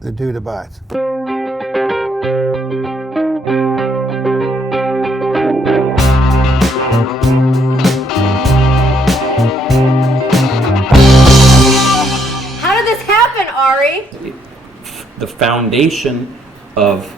the dude abides. How did this happen, Ari? The foundation of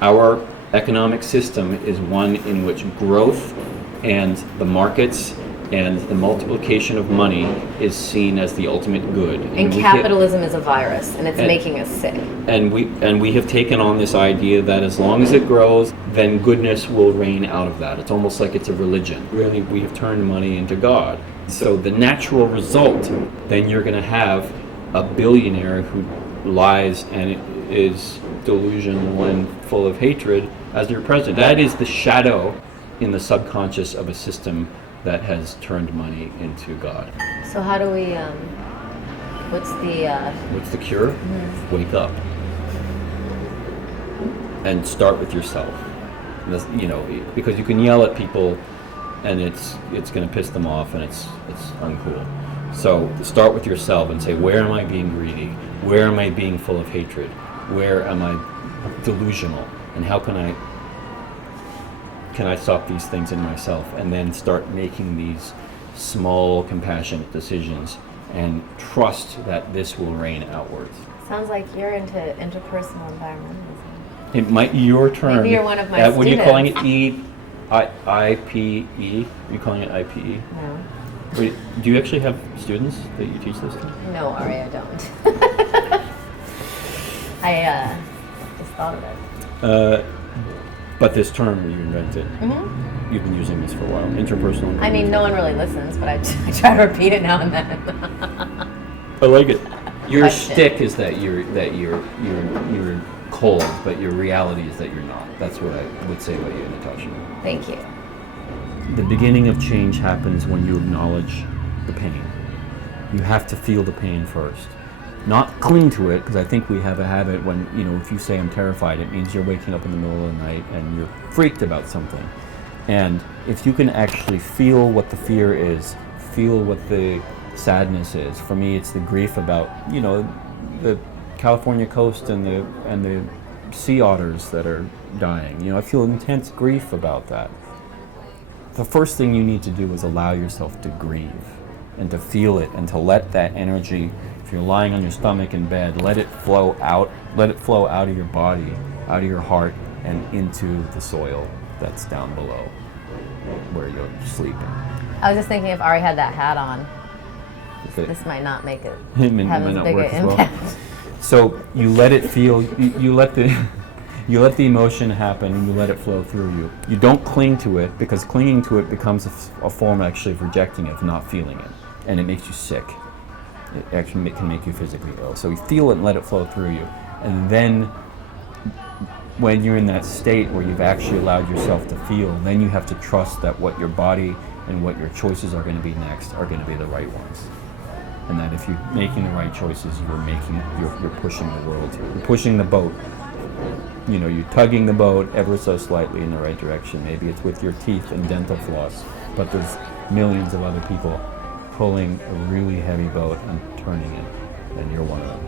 our economic system is one in which growth and the markets and the multiplication of money is seen as the ultimate good. And capitalism is a virus, and it's making us sick. And we have taken on this idea that as long as it grows, then goodness will reign out of that. It's almost like it's a religion. Really, we have turned money into God. So the natural result, then you're going to have a billionaire who lies and is delusional and full of hatred as your president. That is the shadow in the subconscious of a system that has turned money into God. So how do we, what's the cure? Mm-hmm. Wake up. And start with yourself. Because you can yell at people and it's going to piss them off and it's uncool. So start with yourself and say, where am I being greedy? Where am I being full of hatred? Where am I delusional? And how can I stop these things in myself? And then start making these small, compassionate decisions and trust that this will reign outwards. Sounds like you're into interpersonal environmentalism. It might be your term. Maybe you're one of my students. What are you calling it? IPE? Are you calling it IPE? No. Wait, do you actually have students that you teach this to? No, Ari, I don't. I just thought of it. But this term you invented, Mm-hmm. you've been using this for a while. Interpersonal. I mean, no one really listens, but I try to repeat it now and then. I like it. Your Question. shtick is that you're cold, but your reality is that you're not. That's what I would say about you, Natasha. Thank you. The beginning of change happens when you acknowledge the pain. You have to feel the pain first. Not cling to it, because I think we have a habit when, if you say I'm terrified, it means you're waking up in the middle of the night and you're freaked about something. And if you can actually feel what the fear is, feel what the sadness is. For me, it's the grief about, the California coast and the sea otters that are dying. I feel intense grief about that. The first thing you need to do is allow yourself to grieve and to feel it and to let that energy, if you're lying on your stomach in bed, let it flow out of your body, out of your heart, and into the soil that's down below where you're sleeping. I was just thinking if Ari had that hat on, this might not make it have as big an impact. So you let it feel, you let the emotion happen and you let it flow through you. You don't cling to it, because clinging to it becomes a form actually of rejecting it, of not feeling it. And it makes you sick. It actually can make you physically ill. So you feel it and let it flow through you. And then when you're in that state where you've actually allowed yourself to feel, then you have to trust that what your body and what your choices are going to be next are going to be the right ones. And that if you're making the right choices, you're pushing the world, you're pushing the boat. You're tugging the boat ever so slightly in the right direction. Maybe it's with your teeth and dental floss, but there's millions of other people pulling a really heavy boat and turning it, and you're one of them.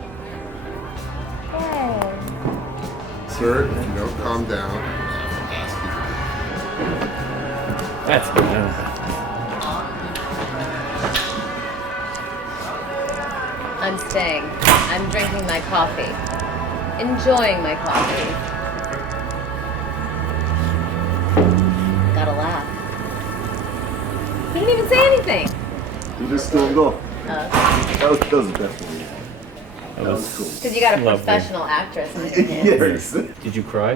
Yay. Sir, if you don't calm down, I'll ask you. That's good. I'm staying. I'm drinking my coffee. Enjoying my coffee. Gotta laugh. He didn't even say anything. You just stormed off. That was definitely. That was cool. Because you got a Lovely. professional actress. Yes. Did you cry?